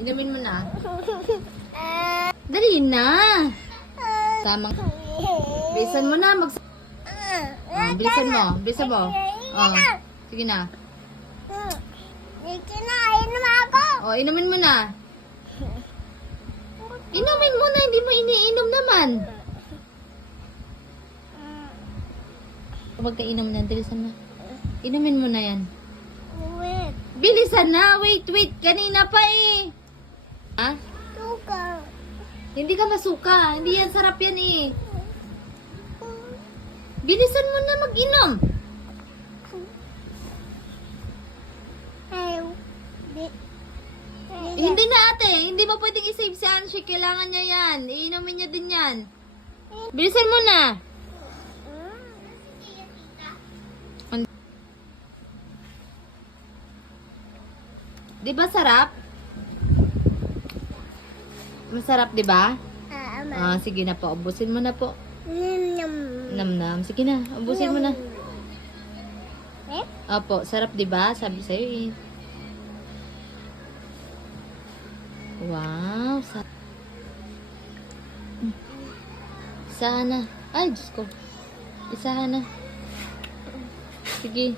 Inumin mo na. Dali na. Tamang. Bilisan mo na. Bilisan mo. Bilisan mo. Sige na. Dito na, inom ako. Inumin mo na. Inumin mo na. Hindi mo iniinom naman. Kapag kainom na, bilisan mo. Inumin mo na yan. Wait. Bilisan na. Wait. Kanina pa eh. Ha? Suka. Hindi ka masuka. Hindi yan. Sarap yan eh. Bilisan mo na mag-inom. Hindi na ate. Hindi mo pwedeng i-save si Anshik. Kailangan niya yan. Iinumin niya din yan. Bilisan mo na. Di ba sarap? Masarap, di ba? Sige na po. Ubusin mo na po. Nam. Sige na. Ubusin mo na. Opo, sarap, di ba? Sabi sa'yo eh. Wow, sarap. Isahan na. Ay, Diyos ko. Isahan na. Sige.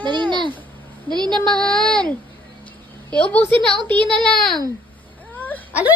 Dali na. Dali na, mahal. Ubusin na. Unti na lang. Ano?